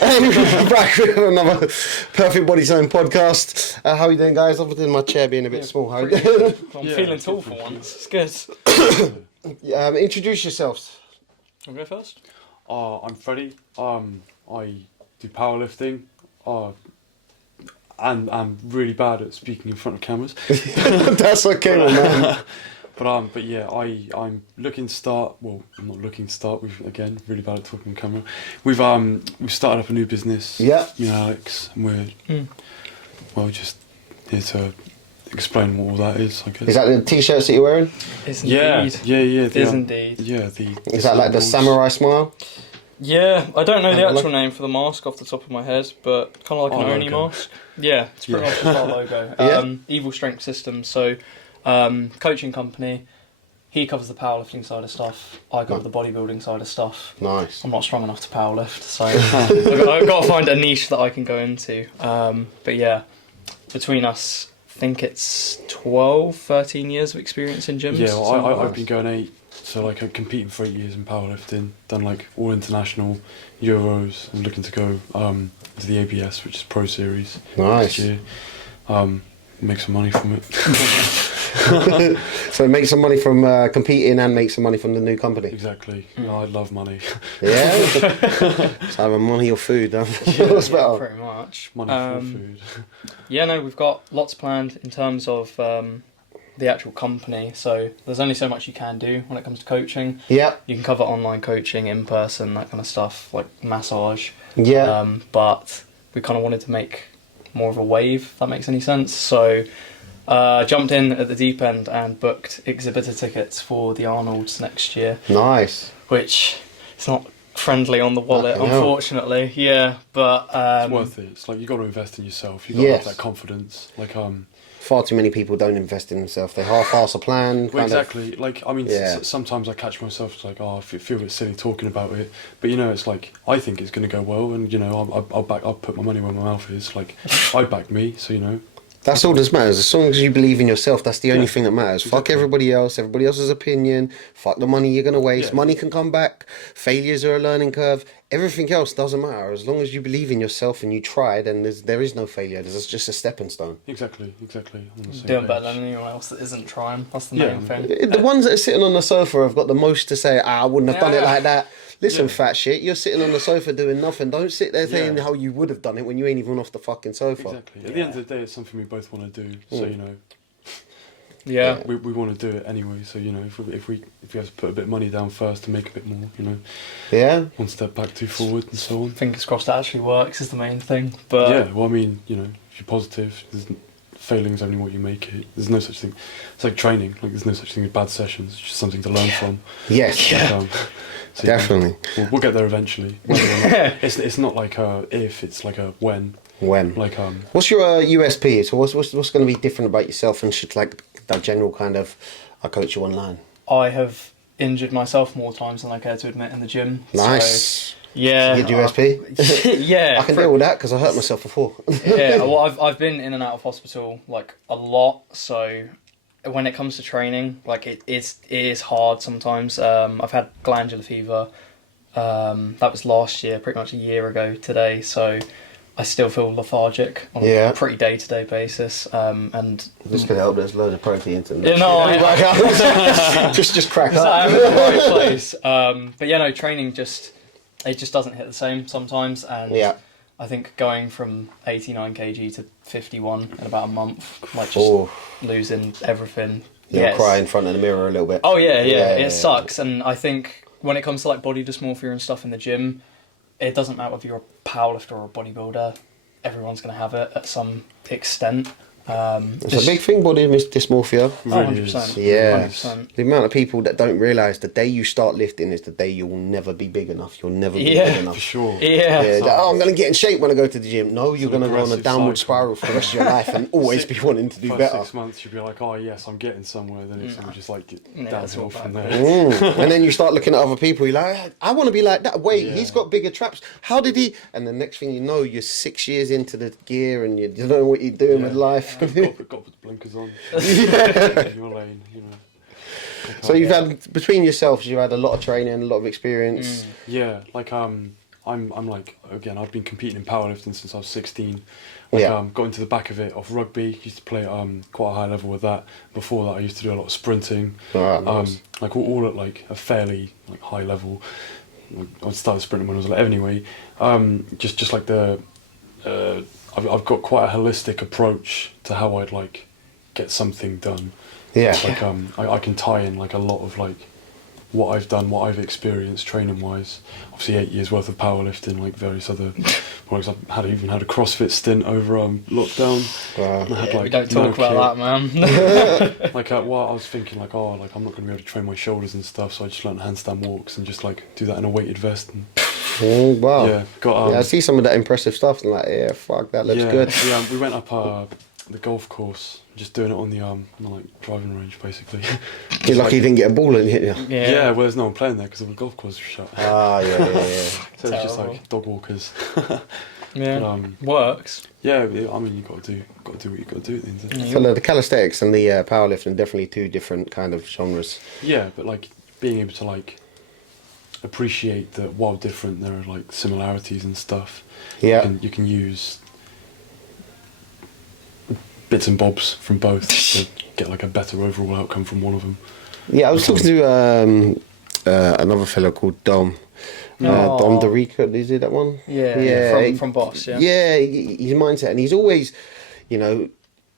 Back with another Perfect Body Zone podcast. How are you doing, guys? Other than my chair being a bit small, how are you doing? I'm feeling tall for once. It's good. Introduce yourselves. I'll go first. I'm Freddie. I do powerlifting. And I'm really bad at speaking in front of cameras. That's okay, man. But yeah, I'm looking to start. Well, I'm not looking to start. We've again really bad at talking on camera. We've started up a new business. Yeah. You know, Alex, and we're just here to explain what all that is. I guess. Is that the t-shirts that you're wearing? Is Yeah. indeed. Yeah. Is indeed. Yeah. Is that like the samurai smile? Yeah, I don't know the Like- actual name for the mask off the top of my head, but kind of like an Oni logo. mask. Yeah, it's pretty much just our logo. Yeah. Evil Strength Systems. So, coaching company. He covers the powerlifting side of stuff. I cover the bodybuilding side of stuff. Nice. I'm not strong enough to powerlift, so I've got to find a niche that I can go into. But yeah, between us, I think it's 12, 13 years of experience in gyms. Yeah, well, I've nice. been going 8. So like I'm competing for 8 years in powerlifting. Done like all international Euros. I'm looking to go to the ABS, which is Pro Series Nice. next year. Make some money from it. So make some money from competing and make some money from the new company. Exactly. I love money. Yeah. It's either money or food. Huh? What's better? Pretty much. Money for food. Yeah, no, we've got lots planned in terms of the actual company. So there's only so much you can do when it comes to coaching. Yeah. You can cover online coaching, in person, that kind of stuff, like massage. Yeah. But we kind of wanted to make more of a wave, if that makes any sense. So jumped in at the deep end and booked exhibitor tickets for the Arnolds next year, Nice. which is not friendly on the wallet, Fucking hell. unfortunately. Yeah, but It's worth it. It's like you got to invest in yourself. You got to Yes. have that confidence. Like Far too many people don't invest in themselves. They half-ass a plan. Well, kind of- exactly. Like, I mean, Yeah. sometimes I catch myself it's like, I feel a bit silly talking about it. But you know, it's like I think it's going to go well, and you know, I'll put my money where my mouth is. Like, I back me, so you know. That's all that matters. As long as you believe in yourself, that's the only Yeah, thing that matters. Fuck exactly. everybody else's opinion. Fuck the money you're going to waste. Yeah. Money can come back. Failures are a learning curve. Everything else doesn't matter. As long as you believe in yourself and you try, then there is no failure. There's just a stepping stone. Exactly. I'm on the same doing page. better than anyone else that isn't trying. That's the Yeah. main thing. The ones that are sitting on the sofa have got the most to say, I wouldn't have done it Yeah. like that. Listen, Yeah. fat shit, you're sitting on the sofa doing nothing. Don't sit there saying Yeah. how you would have done it when you ain't even off the fucking sofa. Exactly. At the end of the day, it's something we both want to do. So you know, Yeah. we want to do it anyway. So you know, if we have to put a bit of money down first to make a bit more, you know, Yeah? one step back, two forward, and so on. Fingers crossed it actually works is the main thing. But Yeah. Well, I mean, you know, if you're positive, failing's only what you make it. There's no such thing. It's like training. Like there's no such thing as bad sessions. It's just something to learn from. Yes. Yeah. Like, so, yeah, Definitely. we'll get there eventually. Whether or not. It's not like a if. It's like a when. When? Like What's your USP? So what's going to be different about yourself and shit, like that general kind of, I coach you online? I have injured myself more times than I care to admit in the gym. Nice. So, yeah. Your USP? Yeah. I can deal with that because I hurt myself before. Yeah. Well, I've been in and out of hospital like a lot. So when it comes to training, like it is hard sometimes. I've had glandular fever. That was last year, pretty much a year ago today. So I still feel lethargic on Yeah. a pretty day-to-day basis. And This could help. There's loads of protein in yeah, no, I, just crack So up. I'm in the right place. But yeah, no, training just doesn't hit the same sometimes, and Yeah. I think going from 89 kg to 51 in about a month, like just Oh, losing everything. you'll Yeah, cry it's- in front of the mirror a little bit. Oh yeah, Yeah, it yeah, sucks, and I think when it comes to like body dysmorphia and stuff in the gym, it doesn't matter if you're a powerlifter or a bodybuilder. Everyone's going to have it at some extent. It's a big thing, body dysmorphia. really is. 100%. Yeah. 100%. The amount of people that don't realise the day you start lifting is the day you'll never be big enough. You'll never be Yeah. big enough. For sure. Yeah. Yeah, that, I'm going to get in shape when I go to the gym. No, you're an going to go on a aggressive downward cycle. spiral for the rest of your life and always be wanting to do First better. 6 months, you'll be like, oh yes, I'm getting somewhere. Then it's just like that's downhill all from bad. there. And then you start looking at other people, you're like, I want to be like that. Wait, Yeah. he's got bigger traps. How did he? And the next thing you know, you're 6 years into the gear and you don't know what you're doing with life. got to put the blinkers on. Your lane, you know. So you've had, between yourselves, you've had a lot of training, a lot of experience. Yeah, like I I'm like, again, I've been competing in powerlifting since I was 16. Like, Yeah. got into the back of it off rugby. Used to play quite a high level with that. Before that, I used to do a lot of sprinting. Alright, nice. Like all at like a fairly like high level. Like, I started sprinting when I was 11 anyway. Just like I've got quite a holistic approach to how I'd like get something done. Yeah. It's like I can tie in like a lot of like what I've done, what I've experienced training wise. Obviously 8 years worth of powerlifting, like various other products. I've even had a CrossFit stint over lockdown. And I had, We like, don't no talk about kit. that, man. Like well, I was thinking like, oh, like I'm not going to be able to train my shoulders and stuff, so I just learned handstand walks and just like do that in a weighted vest. And Oh, wow. yeah, got Yeah, I see some of that impressive stuff and like, yeah, fuck, that looks yeah, good. we went up the golf course, just doing it on the like driving range basically. You're lucky you didn't get a ball and hit you. Yeah, well, there's no one playing there because the golf course was shut. Ah, yeah. So it's just Terrible. like dog walkers. Yeah, But, works. yeah, I mean, you got to do what you got to do at the end of the day. So the calisthenics and the powerlifting are definitely two different kind of genres. Yeah, but like being able to like appreciate that while different, there are like similarities and stuff. Yeah. You can use bits and bobs from both to get like a better overall outcome from one of them. Yeah, I was talking to another fellow called Dom. Dom DeRico, is it that one? Yeah, from Boss, yeah. Yeah, his mindset, and he's always, you know,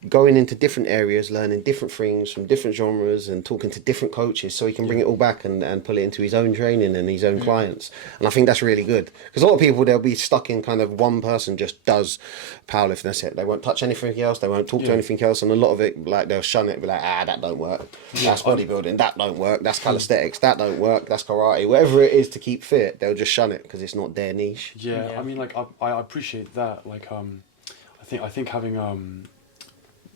going into different areas, learning different things from different genres and talking to different coaches so he can bring it all back and pull it into his own training and his own clients. And I think that's really good. Because a lot of people, they'll be stuck in kind of one person just does powerlifting, that's it. They won't touch anything else, they won't talk to anything else, and a lot of it, like, they'll shun it, be like, that don't work. That's bodybuilding, that don't work. That's calisthenics, that don't work. That's karate. Whatever it is to keep fit, they'll just shun it because it's not their niche. Yeah, Yeah. I mean, like I appreciate that. Like I think having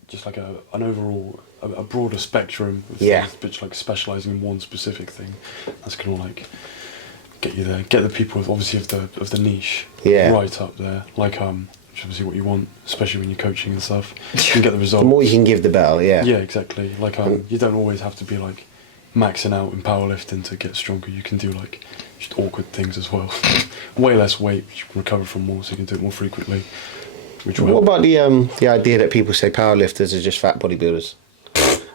just like an overall a broader spectrum of Yeah. things, but like specialising in one specific thing, that's gonna like get you there. Get the people obviously of the niche right up there. Like which is obviously what you want, especially when you're coaching and stuff. You can get the The results. more you can give, the better, yeah. Yeah, exactly. Like you don't always have to be like maxing out in powerlifting to get stronger. You can do like just awkward things as well. Way less weight, you can recover from more, so you can do it more frequently. Which will What help. about the idea that people say powerlifters are just fat bodybuilders?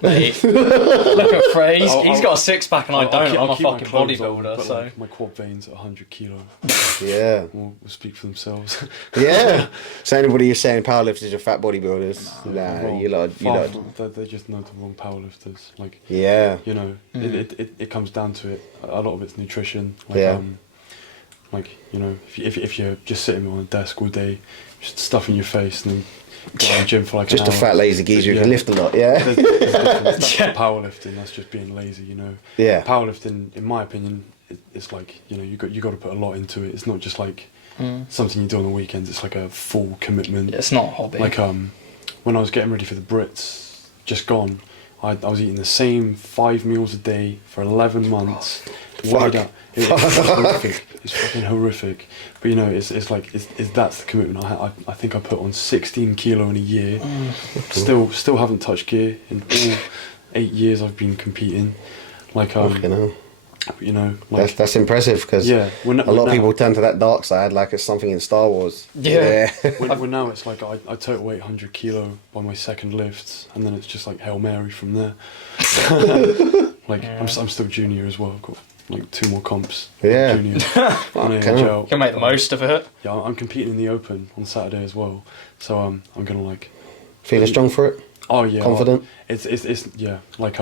Mate, look at Frey. He's got a six pack and I I'll don't. keep- I'm I'll a keep my fucking clothes on, bodybuilder, but, so. like, my quad veins at 100 kilo Yeah. will speak for themselves. Yeah. So anybody who's saying powerlifters are fat bodybuilders, nah, Wrong. you lot. Far from- they just know the wrong powerlifters. Like, Yeah. you know, it comes down to it. A lot of it's nutrition. Like, Yeah. like, you know, if you're just sitting on a desk all day, just stuffing your face and then going to the gym for like Just an a hour. fat lazy geezer who Yeah. can lift a lot, yeah. That's not powerlifting. That's just being lazy, you know. Yeah. Powerlifting, in my opinion, it's like, you know, you got to put a lot into it. It's not just like something you do on the weekends. It's like a full commitment. It's not a hobby. Like when I was getting ready for the Brits, just gone, I was eating the same 5 meals a day for 11 months. Fuck. It's horrific. It's fucking horrific. But you know, it's like that's the commitment. I think I put on 16 kilo in a year. Still haven't touched gear in all 8 years I've been competing. Like Fucking hell. you know, like That's impressive because yeah. a lot of people turn to that dark side like it's something in Star Wars. Yeah. When now it's like I total weight 100 kilo by my second lift, and then it's just like Hail Mary from there. Like I'm still junior as well. I've got like 2 more comps. Yeah. Junior. and Fucking AHL. hell. You can make the most of it. Yeah, I'm competing in the Open on Saturday as well. So I'm gonna like. Feeling strong for it? Oh yeah. Confident? It's yeah, like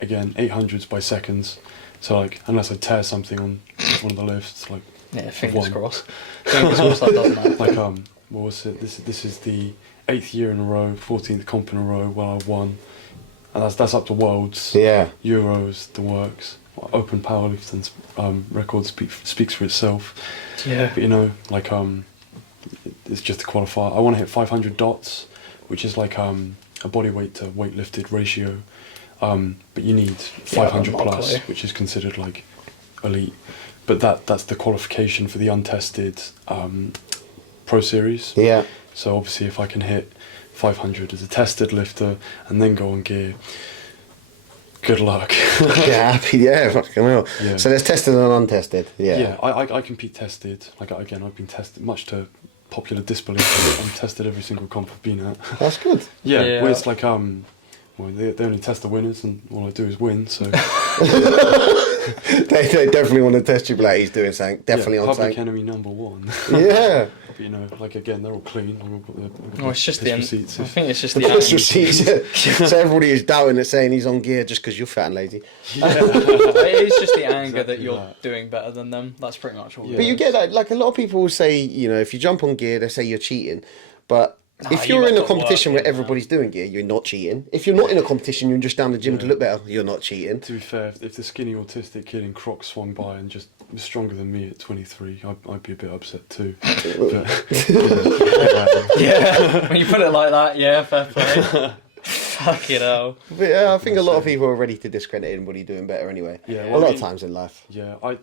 again 800s by seconds. So like unless I tear something on one of the lifts, like Yeah, fingers One. crossed. Fingers crossed that doesn't happen. like what was it? This is the 8th year in a row, 14th comp in a row where I won, and that's up to Worlds, Yeah. Euros, the works. Open powerlifting record speaks for itself. Yeah. But you know, like it's just a qualifier. I want to hit 500 dots, which is like a body weight to weight lifted ratio. But you need 500 I've got no plus, clue. which is considered like elite. But that's the qualification for the untested Pro Series. Yeah. So obviously, if I can hit 500 as a tested lifter and then go on gear, Good luck. Yeah, happy. Yeah, fucking hell. Yeah. So there's tested and untested. Yeah. Yeah, I compete tested. Like, again, I've been tested, much to popular disbelief. I'm tested every single comp I've been at. That's good. Yeah, Yeah. where it's like, well, they only test the winners, and all I do is win, so... They definitely want to test you, but like he's doing something. Definitely yeah, on public something. enemy number one. Yeah. But, you know, like, again, they're all clean. I've all got their Well, it's just the receipts. I think it's just The the first anger. receipts. So everybody is doubting it, saying he's on gear just because you're fat and lazy. It is just the anger Exactly that you're that. doing better than them. That's pretty much all. Yeah. But you get that, like a lot of people will say, you know, if you jump on gear, they say you're cheating. But Nah, if you you're in have a to competition work where it, man. everybody's doing gear, you're not cheating. If you're not in a competition, you're just down the gym to Yeah. look better, you're not cheating. To be fair, if the skinny autistic kid in Crocs swung by and just was stronger than me at 23, I'd be a bit upset too. But, Yeah, when you put it like that, yeah, fair play. Fucking hell. But I think a lot of people are ready to discredit anybody doing better anyway. Yeah, a well, lot I of mean- times in life. yeah, I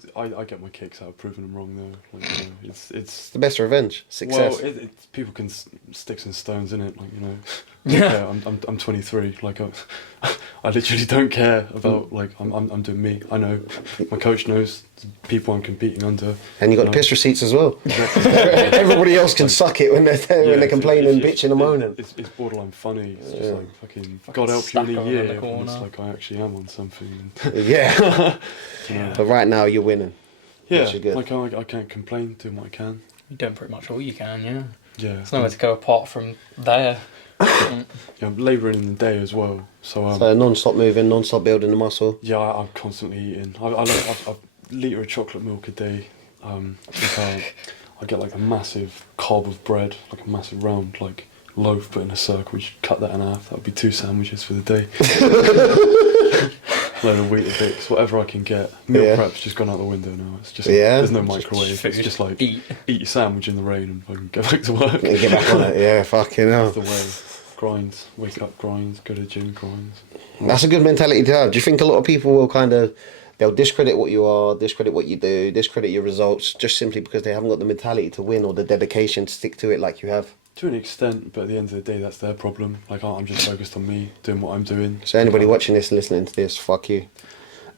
get my kicks out of proving them wrong though. Like, you know, it's It's the best revenge. Success. well, people can sticks and stones in it. Like, you know, Yeah. I'm 23. Like, I literally don't care about, like, I'm doing me. I know my coach knows the people I'm competing under. And you got know. the piss receipts as well. Everybody else can suck it when they're when Yeah, they're complaining, it's- bitching, and moaning. It's borderline funny. It's just Yeah. like fucking God help you in stack a over in year. the And it's corner. like I actually am on something. Yeah. Yeah. But right now you're winning. Yeah, Which is good. like I can't complain, doing what I can. You're doing pretty much all you can, yeah. Yeah, There's nowhere to go apart from there. yeah, I'm labouring in the day as well. So So non-stop moving, non-stop building the muscle. yeah, I'm constantly eating. I've a litre of chocolate milk a day. I get like a massive cob of bread, like a massive round like loaf, put in a circle. We should cut that in half. That would be 2 sandwiches for the day. Load of Weetabix, whatever I can get. Meal Yeah. prep's just gone out the window now. It's just Yeah. there's no Just microwave. food. It's just like Eat. eat your sandwich in the rain and fucking go back to work. And get back on it. Yeah, fucking hell. That's the way. Grinds, wake up, grinds, go to the gym, grinds. That's a good mentality to have. Do you think a lot of people will they'll discredit what you are, discredit what you do, discredit your results, just simply because they haven't got the mentality to win or the dedication to stick to it like you have? To an extent, but at the end of the day, that's their problem. Like, I'm just focused on me, doing what I'm doing. So anybody watching this and listening to this, fuck you.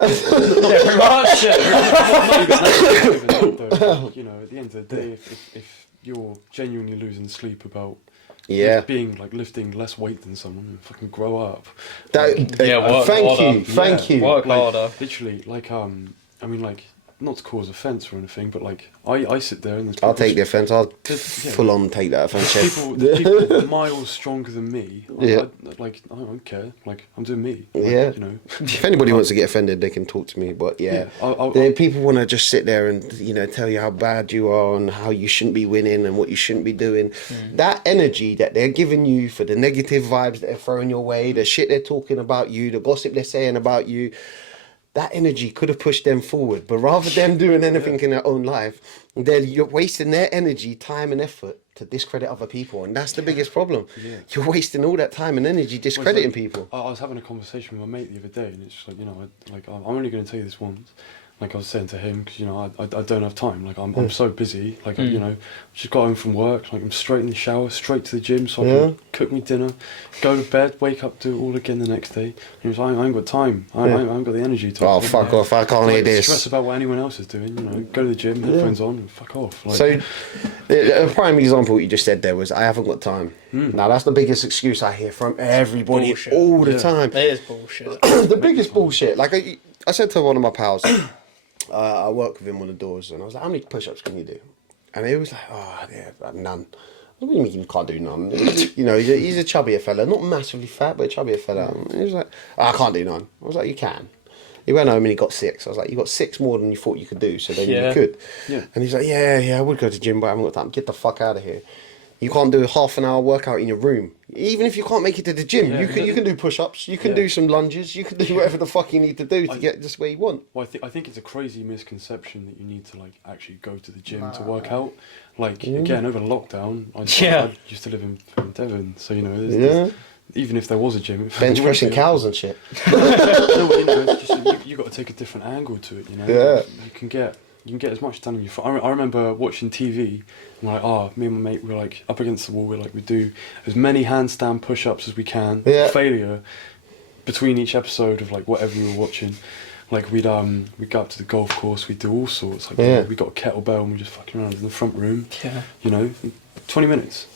Yeah, pretty much. Not even that, though. You know, at the end of the day, if you're genuinely losing sleep about Yeah. being like lifting less weight than someone, then fucking grow up. Yeah, work thank harder. you, thank Yeah. you. Work Like, harder. literally, like I mean, like, not to cause offence or anything, but like I sit there and there's I'll people take the offence. I'll Yeah. full on take that offence. there's people miles stronger than me. Yeah. I don't care. Like, I'm doing me. Yeah. You know. If anybody wants to get offended, they can talk to me. But yeah, I'll- people want to just sit there and tell you how bad you are and how you shouldn't be winning and what you shouldn't be doing. That energy that they're giving you for the negative vibes that they're throwing your way, the shit they're talking about you, the gossip they're saying about you. That energy could have pushed them forward, but rather than doing anything in their own life, you're wasting their energy, time, and effort to discredit other people, and that's the biggest problem. Yeah. You're wasting all that time and energy discrediting people. I was having a conversation with my mate the other day, and it's just like, I'm only going to tell you this once. Like I was saying to him, because I don't have time. Like I'm so busy. Like just got home from work. Like I'm straight in the shower, straight to the gym, so I can cook me dinner, go to bed, wake up, do it all again the next day. And he was like, I ain't got time. I ain't got the energy to. Oh, fuck off! I can't hear this. Stress about what anyone else is doing. Go to the gym, headphones on, and fuck off. Like, So, a prime example what you just said there was, I haven't got time. Now, that's the biggest excuse I hear from everybody Bullshit. all the Yeah. time. It is bullshit. The biggest bullshit. Like, I said to one of my pals, I work with him on the doors, and I was like, how many push-ups can you do? And he was like, oh, yeah, none. What do you mean you can't do none? He's a chubbier fella, not massively fat, but a chubbier fella. And he was like, oh, I can't do none. I was like, you can. He went home and he got 6. I was like, you got 6 more than you thought you could do, so then Yeah. you could. Yeah. And he's like, yeah, I would go to the gym, but I haven't got time. Get the fuck out of here. You can't do a half an hour workout in your room. Even if you can't make it to the gym, you can do push-ups, you can do some lunges, you can do whatever the fuck you need to do to get just where you want. Well, I think it's a crazy misconception that you need to like actually go to the gym to work out. Like again, over lockdown, I used to live in Devon, so there's, even if there was a gym, Bench you wouldn't pressing be- cows and shit. No, it's just, you got to take a different angle to it. Yeah. You can get as much done in your. I remember watching TV. And like, me and my mate were like up against the wall. We'd do as many handstand push-ups as we can. Yeah. Failure. between each episode of like whatever we were watching, like we'd go up to the golf course, we'd do all sorts. Like Yeah. we got a kettlebell and we just fucking around in the front room. Yeah. You know, 20 minutes.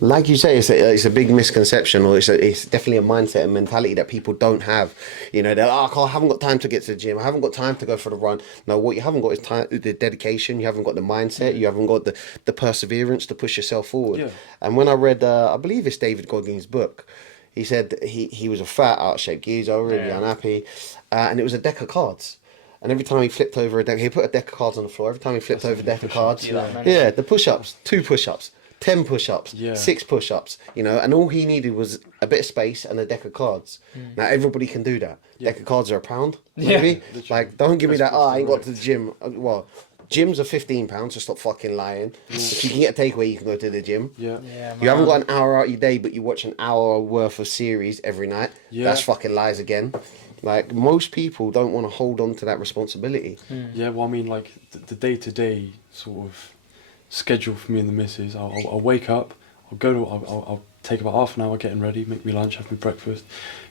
Like you say, it's a big misconception, or it's definitely a mindset and mentality that people don't have. You know, they're like, oh, I haven't got time to get to the gym. I haven't got time to go for the run. No, what you haven't got is time, the dedication. You haven't got the mindset. You haven't got the perseverance to push yourself forward. Yeah. And when I read, I believe it's David Goggins' book, he said he was a fat, out of shape geezer, really unhappy, and it was a deck of cards. And every time he flipped over a deck, he put a deck of cards on the floor. Every time he flipped over a deck of cards, the push-ups, 2 push-ups. 10 push-ups, 6 push-ups, you know, and all he needed was a bit of space and a deck of cards. Now everybody can do that. Deck of cards are £1, maybe. Like, don't give me that. I ain't got to the gym. Well, gyms are £15, so stop fucking lying. If you can get a takeaway, you can go to the gym. Yeah. You haven't got an hour out your day, but you watch an hour worth of series every night. That's fucking lies again. Like, most people don't want to hold on to that responsibility. Yeah, well, I mean, like the day-to-day sort of schedule for me and the missus. I'll wake up, I'll take about half an hour getting ready, make me lunch, have my breakfast,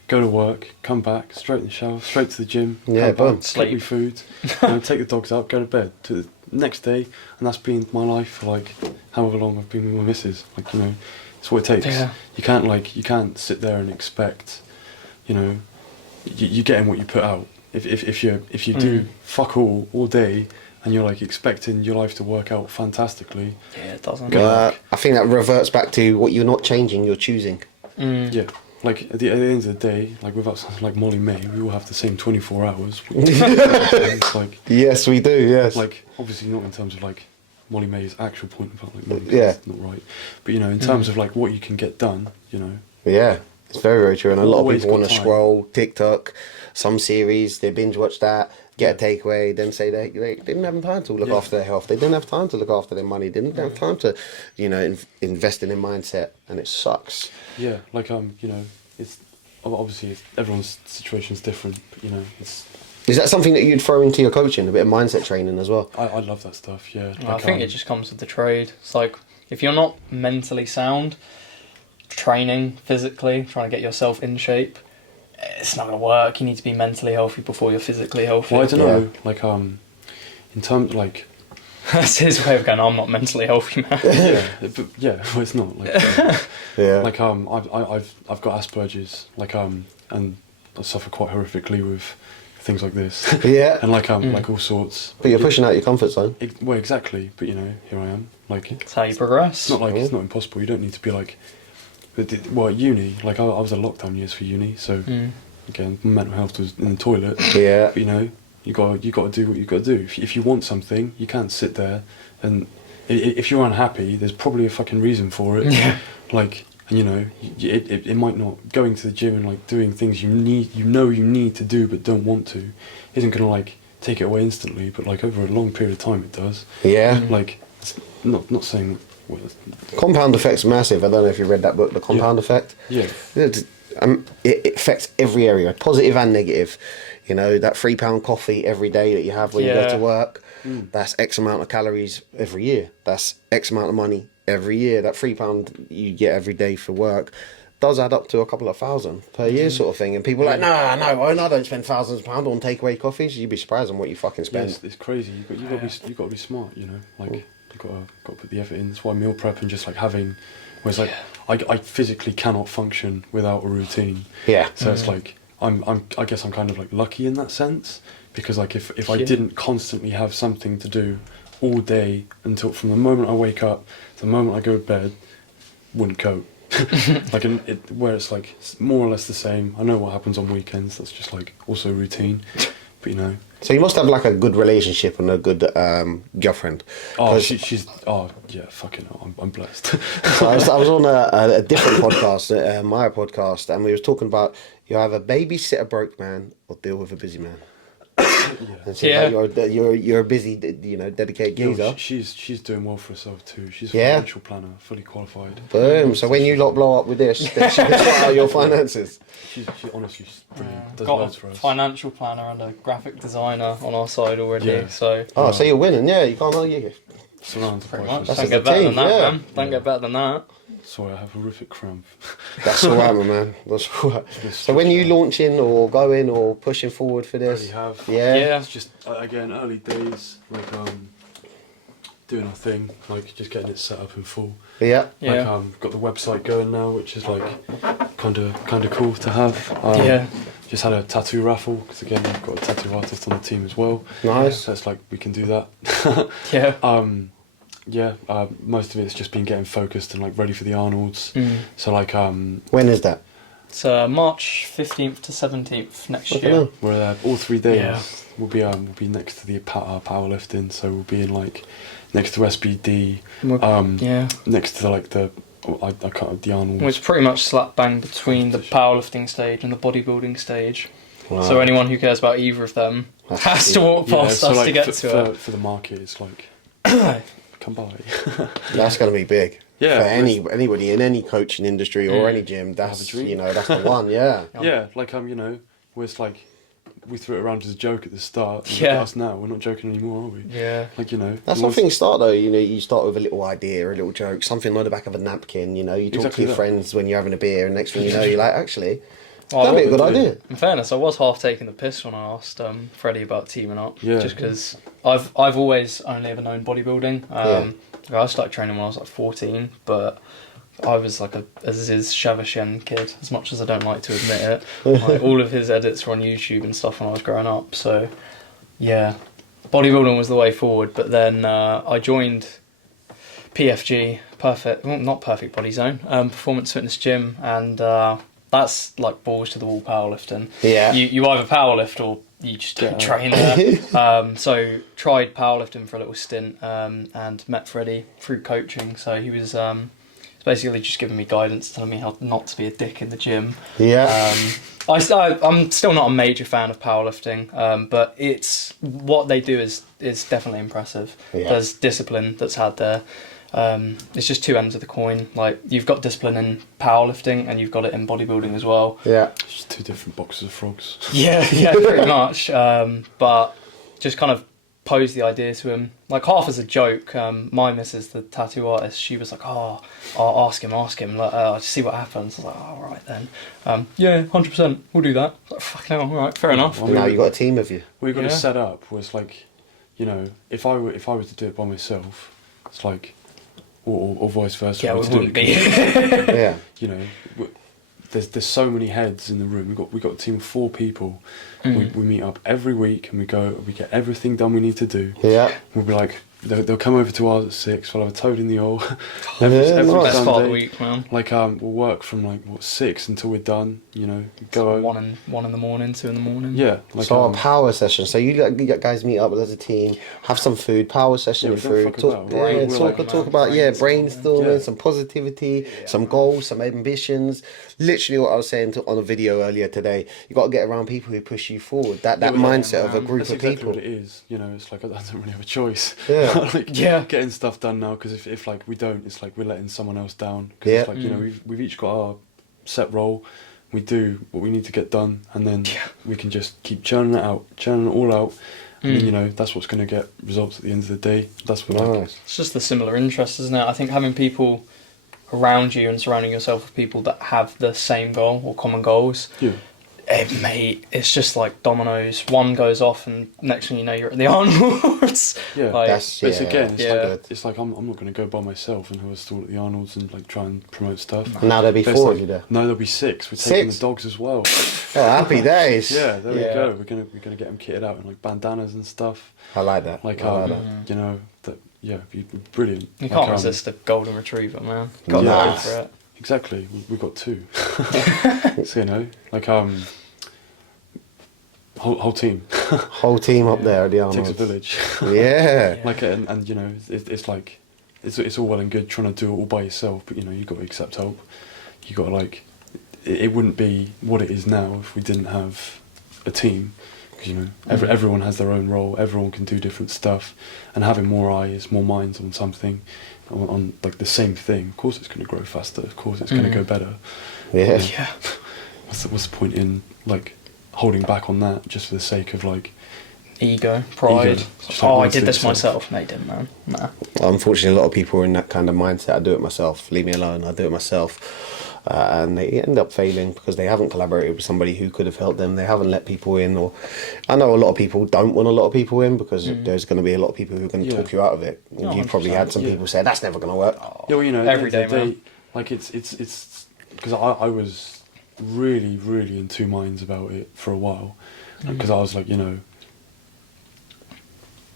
go to work, come back, straight in the shower, straight to the gym, come back, sleep, me food, take the dogs out, go to bed, to the next day, and that's been my life for like however long I've been with my missus. Like, you know, it's what it takes. Yeah. You can't sit there and expect, you know, you're getting what you put out. If you do fuck all day, and you're like expecting your life to work out fantastically. Yeah, it doesn't. I think that reverts back to what you're not changing, you're choosing. Yeah, like at the end of the day, like without something like Molly May, we all have the same 24 hours. It's like, yes, we do. Yes. like obviously not in terms of like Molly May's actual point about like Molly, Yeah. that's not right. But you know, in terms of like what you can get done, you know. Yeah, it's very, very true. And a lot of Always people want got to time. scroll TikTok, some series, they binge watch that, get a takeaway, then say they didn't have time to look after their health. They didn't have time to look after their money. They didn't have time to, you know, invest in their mindset, and it sucks. Yeah, like you know, it's obviously everyone's situation's different, but you know, it's. Is that something that you'd throw into your coaching, a bit of mindset training as well? I love that stuff. Yeah. I think it just comes with the trade. It's like if you're not mentally sound, training physically, trying to get yourself in shape, it's not going to work. You need to be mentally healthy before you're physically healthy. Well, I don't know. Like in terms like. That's his way of going, I'm not mentally healthy, man. yeah, well, it's not like like I've got Asperger's, like and I suffer quite horrifically with things like this. Yeah. And like like all sorts. But you're pushing out your comfort zone. Well, exactly. But you know, here I am. Like That's how you progress. it's not like it's not impossible. You don't need to be like. Well, at uni, like I was at lockdown years for uni, so again, mental health was in the toilet. Yeah. But you know, you got to do what you got to do. If you want something, you can't sit there and if you're unhappy, there's probably a fucking reason for it. Yeah. Like, and you know, it might not going to the gym and like doing things you need to do but don't want to, isn't gonna like take it away instantly. But like over a long period of time, it does. Yeah. Like, it's not saying. Well, Compound effect's massive. I don't know if you read that book, The Compound Effect. yeah. It affects every area, positive and negative. You know, that £3 coffee every day that you have when you go to work, that's X amount of calories every year. That's X amount of money every year. That £3 you get every day for work does add up to a couple of thousand per year sort of thing. And people are like, no, I don't spend thousands of pounds on takeaway coffees. You'd be surprised on what you fucking spend. Yeah, it's crazy. You got to be smart. You know, like you got to put the effort in. That's why meal prep and just like having, whereas like I physically cannot function without a routine. Yeah. So it's like I guess I'm kind of like lucky in that sense, because like if I didn't constantly have something to do all day until from the moment I wake up to the moment I go to bed, wouldn't cope. Like where it's like more or less the same. I know what happens on weekends. That's just like also routine. But you know. So you must have like a good relationship and a good girlfriend. Oh, she's yeah, fucking hell, I'm blessed. So I was on a different podcast, my podcast, and we was talking about you either babysit a broke man or deal with a busy man. And so you're a busy, you know, dedicated geezer. She's doing well for herself too. She's a Yeah. financial planner, fully qualified. Boom. So when you lot blow up with this, then she can sort out your finances. She honestly, she's brilliant. Does Got loads a for us. financial planner and a graphic designer on our side already. Yeah. So Oh, so you're winning, yeah. You can't argue. Surrounded pretty by much. That's Don't a get better team, than that, yeah. man. Don't get better than that. Sorry, I have horrific cramp. That's all right, my man. That's all right. So when you launching or going or pushing forward for this? Already have. Yeah. It's just again early days, like doing our thing, like just getting it set up in full. Yeah. Yeah. Like got the website going now, which is like kind of cool to have. Yeah. Just had a tattoo raffle because again we've got a tattoo artist on the team as well. Nice. So it's like we can do that. Yeah. Most of it's just been getting focused and like ready for the Arnolds. So like When is that? It's March 15th to 17th next Okay, year. no. we're there all 3 days. Yeah. We'll be next to the powerlifting, so we'll be in like next to SBD. Yeah. Next to like the Arnold. Which pretty much slap bang between the powerlifting stage and the bodybuilding stage. Wow. So anyone who cares about either of them has to walk past us to get to it. For the market, it's like come by. That's going to be big. Yeah, For anybody in any coaching industry or any gym, that's a dream. that's the one. Yeah. Yeah, like where it's like we threw it around as a joke at the start. And Yeah. us now, we're not joking anymore, are we? Yeah. Like That's how things start though. You start with a little idea, a little joke, something on the back of a napkin. You talk Exactly to your that. friends when you're having a beer, and next thing you know, you're like, actually, Well, that'd be a good would do. idea. in fairness, I was half taking the piss when I asked Freddie about teaming up. Yeah. Just because I've always only ever known bodybuilding. I started training when I was like 14, but I was like a Ziz Shavashen kid, as much as I don't like to admit it. Like, all of his edits were on YouTube and stuff when I was growing up. So, yeah, bodybuilding was the way forward. But then I joined PFG, not Perfect Body Zone, Performance Fitness Gym, and that's like balls to the wall powerlifting. Yeah. You either powerlift or you just don't train there. So tried powerlifting for a little stint and met Freddie through coaching. So he was basically just giving me guidance, telling me how not to be a dick in the gym. Yeah. I'm still not a major fan of powerlifting, but it's what they do is definitely impressive. Yeah. There's discipline that's had there. It's just two ends of the coin. Like you've got discipline in powerlifting and you've got it in bodybuilding as well. Yeah. It's just two different boxes of frogs. Yeah, pretty much. But just kind of posed the idea to him, like half as a joke. My missus, the tattoo artist, she was like, "Oh, I'll ask him, like, see what happens." I was like, "Oh, all right then, yeah, 100%, we'll do that." I was like, fucking hell, all right, fair enough. Well, Now you got a team of you. What you got Yeah. to set up was like, if I were to do it by myself, it's like, or vice versa. Yeah, I we was to do wouldn't it be. Yeah. There's so many heads in the room. We got a team of 4 people. We meet up every week and we get everything done we need to do. Yeah. We'll be like, they'll come over to ours at 6. We'll have a toad in the hole. Yeah, nice. Best part of the Sunday. week, man. Like we'll work from like 6 until we're done. Go home. 1 in the morning, 2 in the morning. Yeah. Like, So a power session. So you guys meet up as a team, have some food, power session Yeah, with we don't food, fuck talk, about. yeah, We're talk, like, talk about brainstorming, Yeah. some positivity, some goals, some ambitions. Literally what I was saying on a video earlier today. You got to get around people who push you forward. That mindset of a group that's of exactly people. what it is. It's like I don't really have a choice. Yeah. Like, Yeah. getting stuff done now, because if like we don't, it's like we're letting someone else down. 'Cause Yeah. it's like we've each got our set role. We do what we need to get done, and then we can just keep churning it all out. And then, that's what's going to get results at the end of the day. That's what like, Nice. It's just the similar interests, isn't it? I think having people around you and surrounding yourself with people that have the same goal or common goals, yeah. mate, it's just like dominoes. One goes off and next thing you know you're at the Arnolds. Yeah, Like, That's But it's yeah, again, it's yeah. like it's like I'm not going to go by myself and have a stall at the Arnold's and like try and promote stuff. And now there'll be But it's 4 like, of you there. No, there'll be 6. We're taking 6? the dogs as well. Oh, happy days. Yeah, there we Yeah. go. We're gonna get them kitted out in like bandanas and stuff. I like that. Like I like that. it'd be brilliant. You Like, can't resist a golden retriever, man. Got Yeah. to go for it. Exactly, we've got 2. So like whole team Whole team up there at the takes a Arnold. village. Yeah. Like and it's like it's all well and good trying to do it all by yourself, but you've got to accept help. You got to like it wouldn't be what it is now if we didn't have a team. Because everyone has their own role. Everyone can do different stuff, and having more eyes, more minds on something, on like the same thing. Of course, it's going to grow faster. Of course, it's going to go better. Yeah. Yeah. What's the point in like holding back on that just for the sake of like Ego, pride. Just like I wants did to this itself. myself. No, you didn't, man. Nah. Unfortunately, a lot of people are in that kind of mindset. I do it myself. Leave me alone. I do it myself. And they end up failing because they haven't collaborated with somebody who could have helped them. They haven't let people in. Or I know a lot of people don't want a lot of people in because there's going to be a lot of people who are going to talk you out of it. And Oh, you've probably 100%, had some people say that's never going to work. Yeah, well, you know, Every at the end of the day, day, like it's because I was really in two minds about it for a while, because I was like, you know,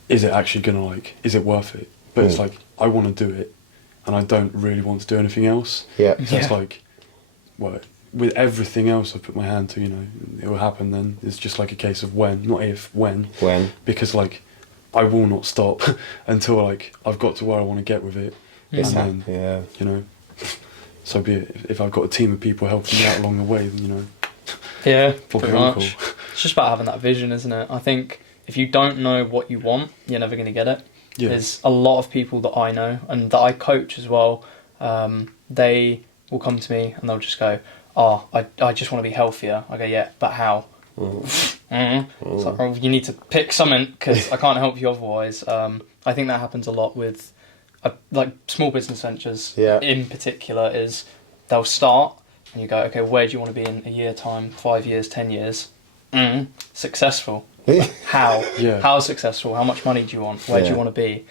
is it actually gonna, like, is it worth it? But it's like, I want to do it, and I don't really want to do anything else. Yeah. So it's Yeah. like, well, with everything else I've put my hand to, you know, it will happen. Then it's just like a case of when, not if, when. When. Because like, I will not stop until like I've got to where I want to get with it, and then Yeah. you know, so be it. If I've got a team of people helping me out along the way, then, you know, Yeah, Bobby pretty Uncle. much. It's just about having that vision, isn't it? I think if you don't know what you want, you're never going to get it. Yeah. There's a lot of people that I know and that I coach as well. They will come to me and they'll just go, "Oh, I just want to be healthier." I go, "Yeah, but how?" It's like, "Oh, you need to pick something because I can't help you otherwise." I think that happens a lot with like small business ventures. Yeah. In particular, is they'll start and you go, "Okay, where do you want to be in a year time, 5 years, 10 years?" Successful. How? Yeah. How successful? How much money do you want? Where do you Yeah. want to be?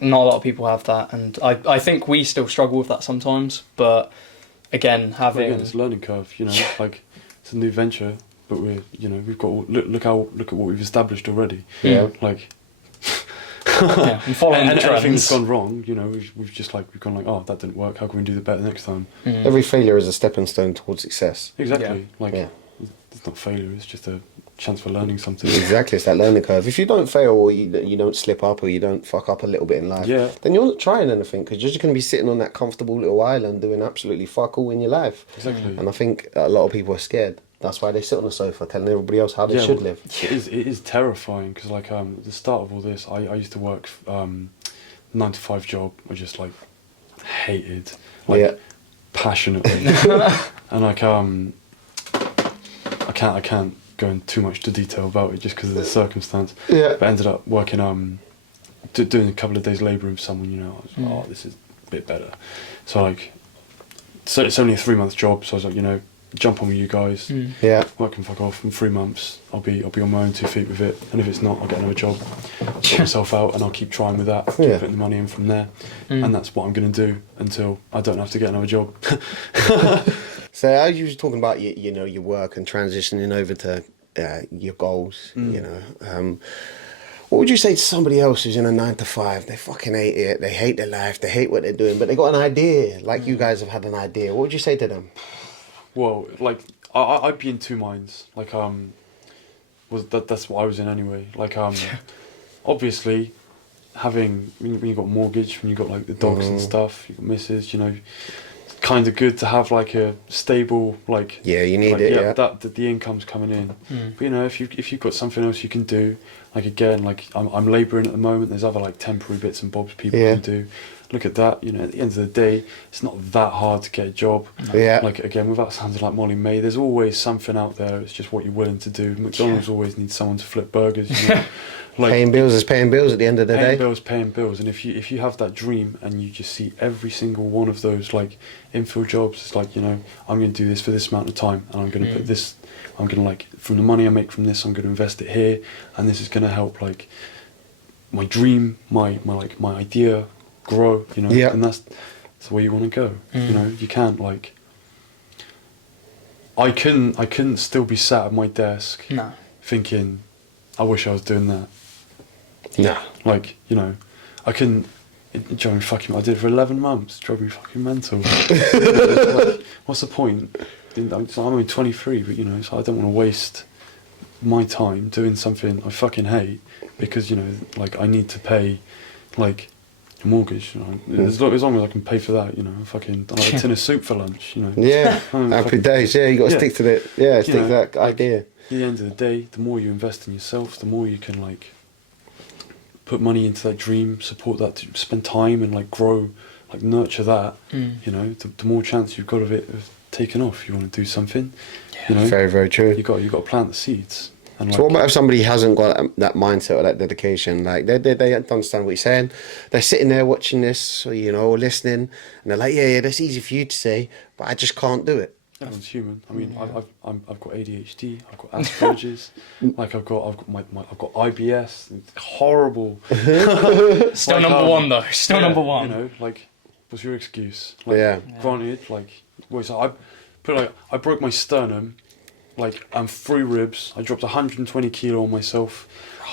Not a lot of people have that, and I think we still struggle with that sometimes. But again, Well, having again, it's a learning curve. You know, like it's a new venture, but we've got look at what we've established already. Yeah. Like, yeah, and following and the anything that's trends. gone wrong, you know, we've gone like, oh, that didn't work. How can we do it better next time? Every failure is a stepping stone towards success. Exactly. Like, Yeah. it's not failure. It's just a chance for learning something. Exactly, it's that learning curve. If you don't fail or you don't slip up or you don't fuck up a little bit in life, Yeah. then you're not trying anything because you're just going to be sitting on that comfortable little island doing absolutely fuck all in your life. Exactly. And I think a lot of people are scared. That's why they sit on the sofa telling everybody else how they should well, live. It is terrifying because like at the start of all this, I used to work 9 to 5 job. I just like hated, like Yeah. passionately, and like I can't go into too much to detail about it just because of the circumstance. Yeah. But I ended up working doing a couple of days labouring for someone. You know, I was like, oh, this is a bit better. So like, so it's only a 3-month job. So I was like, you know, jump on with you guys. Yeah. Work can fuck off. In 3 months, I'll be on my own 2 feet with it. And if it's not, I'll get another job, sort myself out, and I'll keep trying with that. Keep Yeah. putting the money in from there, and that's what I'm gonna do until I don't have to get another job. So as you were talking about your work and transitioning over to your goals, what would you say to somebody else who's in a 9 to 5? They fucking hate it. They hate their life. They hate what they're doing, but they got an idea. Like you guys have had an idea. What would you say to them? Well, like I'd be in two minds. Like that's what I was in anyway. Like obviously having when you got a mortgage, when you got like the dogs and stuff, you got misses, you know, it's kind of good to have like a stable like. Yeah, you need like, it. Yeah. that the income's coming in. But you know, if you've got something else you can do, like again, like I'm labouring at the moment. There's other like temporary bits and bobs people Yeah. can do. Look at that. You know, at the end of the day, it's not that hard to get a job. Yeah. Like again, without sounding like Molly May, there's always something out there. It's just what you're willing to do. McDonald's always needs someone to flip burgers. You know? Like Paying bills is paying bills at the end of the paying day. paying bills. And if you have that dream and you just see every single one of those like infill jobs, it's like, you know, I'm going to do this for this amount of time, and I'm going to put this. I'm going to like from the money I make from this, I'm going to invest it here, and this is going to help like my dream, my idea grow. You know, Yeah. and that's the way you want to go. You know, you can't like. I couldn't still be sat at my desk No. thinking, I wish I was doing that. No. Like, you know, I couldn't. It drove me fucking. I did it for 11 months. It drove me fucking mental. Like, what's the point? I'm only 23, but you know, so I don't want to waste my time doing something I fucking hate because, you know, like I need to pay, like, a mortgage. You know, as long as I can pay for that, you know, fucking I'll have a tin of soup for lunch. You know. Yeah. I'm Happy fucking- days. Yeah, you got to Yeah. stick to it. Yeah, stick You to know, that idea. At the end of the day, the more you invest in yourself, the more you can like put money into that dream, support that, spend time and like grow, like nurture that. You know, the more chance you've got of it of taking off. You want to do something, you know. Very, very true. You got to plant the seeds. And So what about if somebody hasn't got that mindset or that dedication? Like they don't understand what you're saying. They're sitting there watching this, or, you know, or listening, and they're like, yeah, that's easy for you to say, but I just can't do it. everyone's human. I mean, I've got ADHD. I've got Asperger's. like I've got IBS. It's horrible. Still Like, number one though. Still yeah, number one. You know, like, what's your excuse? Like, Yeah. Granted, like, I broke my sternum, like, and 3 ribs. I dropped 120 kilo on myself.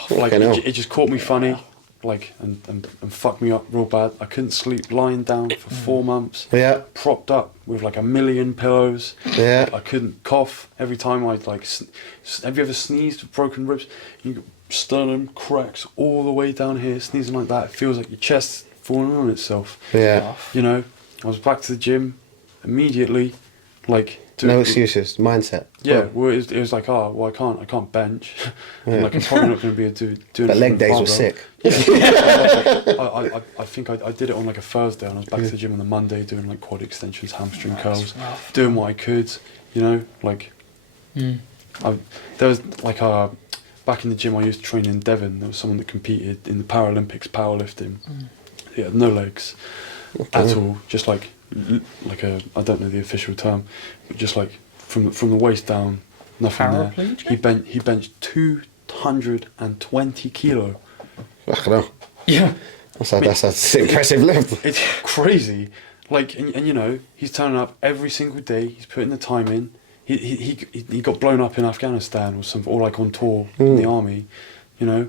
Like, fucking hell. it just caught me funny, like, and fucked me up real bad. I couldn't sleep, lying down for 4 months. Yeah. Propped up with like 1,000,000 pillows. Yeah. Like, I couldn't cough every time I'd like. Have you ever sneezed with broken ribs? You got sternum cracks all the way down here, sneezing like that. It feels like your chest's falling on itself. Yeah. You know, I was back to the gym immediately, like. No excuses. Mindset. Yeah, Bro. well, it was like, oh, well, I can't bench. And, like, I'm probably not going to be able to do it. But leg days were sick. I think I did it on like a Thursday, and I was back to the gym on the Monday doing like quad extensions, hamstring curls, doing what I could, you know, like. There was like back in the gym I used to train in Devon. There was someone that competed in the Paralympics powerlifting. He had no legs at all, just like a, I don't know the official term, but just like from the waist down, nothing there. Paraplegic? He benched 220 kilo. Fucking hell. Yeah. That's an impressive lift. It's crazy. Like, and you know, he's turning up every single day. He's putting the time in. He got blown up in Afghanistan or like on tour in the army. You know.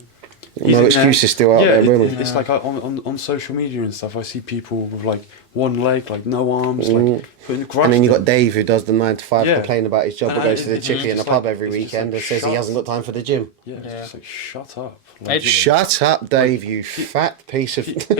He's No in excuses there. still out there, really. It's like on social media and stuff. I see people with like one leg, like no arms, like putting the grass. And then you got Dave who does the 9 to 5, Yeah. complaining about his job, but And goes to the it's chippy in the just pub like- every it's just weekend like, and says he shut hasn't got time for the gym. Yeah, it's Yeah. just like shut up. It's- Shut up, Dave, you fat piece of. if you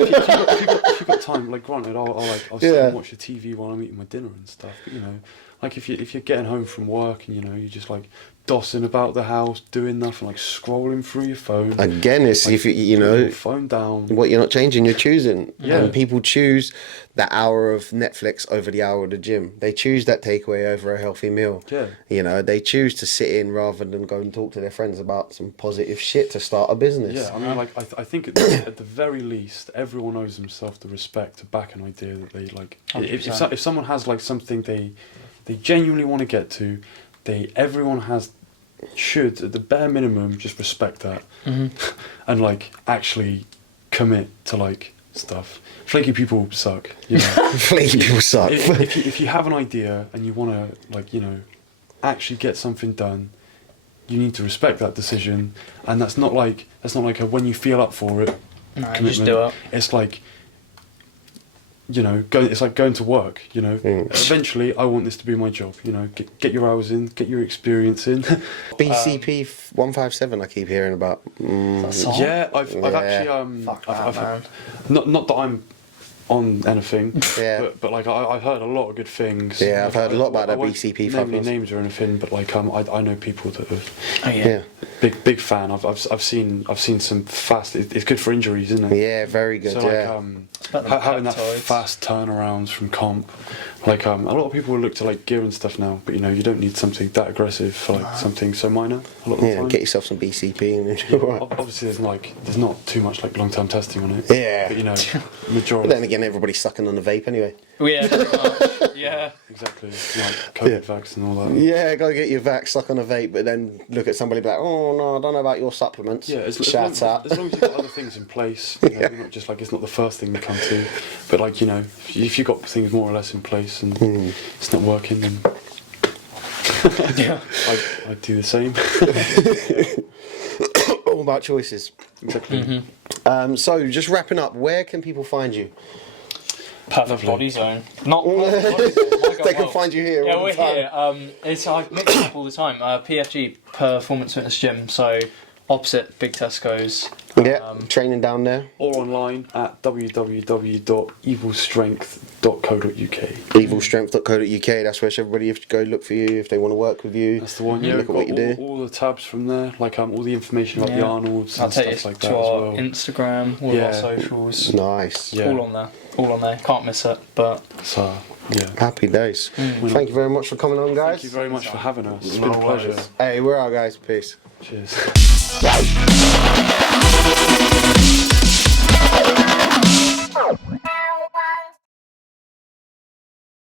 got time, like granted, I'll sit Yeah. and watch the TV while I'm eating my dinner and stuff. But you know, like if you're getting home from work and you know you're just like dossing about the house, doing nothing, like scrolling through your phone. Again, it's like, if you putting know your phone down. what you're not changing, you're choosing. Yeah. And people choose the hour of Netflix over the hour of the gym. They choose that takeaway over a healthy meal. Yeah. You know, they choose to sit in rather than go and talk to their friends about some positive shit to start a business. Yeah, I mean, like I think at the very least, everyone owes themselves the respect to back an idea that they like. If someone has like something they genuinely want to get to, everyone should at the bare minimum just respect that and like actually commit to like stuff. Flaky people suck, you know. Flaky people suck. if you have an idea and you want to like, you know, actually get something done, you need to respect that decision. And that's not like a when you feel up for it No, commitment. just do it. It's like, you know, it's like going to work, you know. Eventually I want this to be my job, you know. Get your hours in, get your experience in. BCP 157 I keep hearing about. That's all? Yeah, I've actually Fuck I've that, not that I'm on anything, Yeah. but like I've heard a lot of good things. Yeah, I've heard a lot about that I won't BCP name any fuckers. names or anything, but like I know people that have Oh yeah. Yeah. big fan. I've seen some fast. It's good for injuries, isn't it? Yeah, very good. So yeah. like having that peptides. fast turnarounds from comp, like a lot of people will look to like gear and stuff now, but you know you don't need something that aggressive for like something so minor. A lot of the Yeah, time. get yourself some BCP and then you're all right. Obviously, there's not too much like long-term testing on it. Yeah. But you know, But majority. then again, everybody's sucking on the vape anyway. Yeah. Pretty much. Yeah. Exactly, like COVID vax and all that. Yeah, go get your vax, suck on a vape, but then look at somebody and be like, oh no, I don't know about your supplements. Yeah, as long Shut up. as you've got other things in place, you know, you're not just like it's not the first thing you come to, but like you know, if you've got things more or less in place and it's not working, then Yeah. I'd do the same. All about choices. Exactly. So, just wrapping up, where can people find you? Perfect Lovely. body zone. Not perfect body zone. My God, They can well, find you here Yeah, all we're the time. here. I mix it up all the time. PFG, Performance Fitness Gym. So opposite Big Tesco's. Yeah, training down there. Or online at www.evilstrength.co.uk. Evilstrength.co.uk, that's where everybody have to go look for you if they want to work with you. That's the one. Yeah, Look we've at what got you do. all the tabs from there, like all the information about the Yeah. Arnolds I'll and take you stuff like to that as our well. Instagram, all of Yeah. our socials. Nice. Yeah. All on there. All on there. Can't miss it. But So Yeah. Happy days. Thank you very much for coming on, guys. Thank you very much for having us. It's No been a pleasure. worries. Hey, we're out, guys. Peace. Cheers.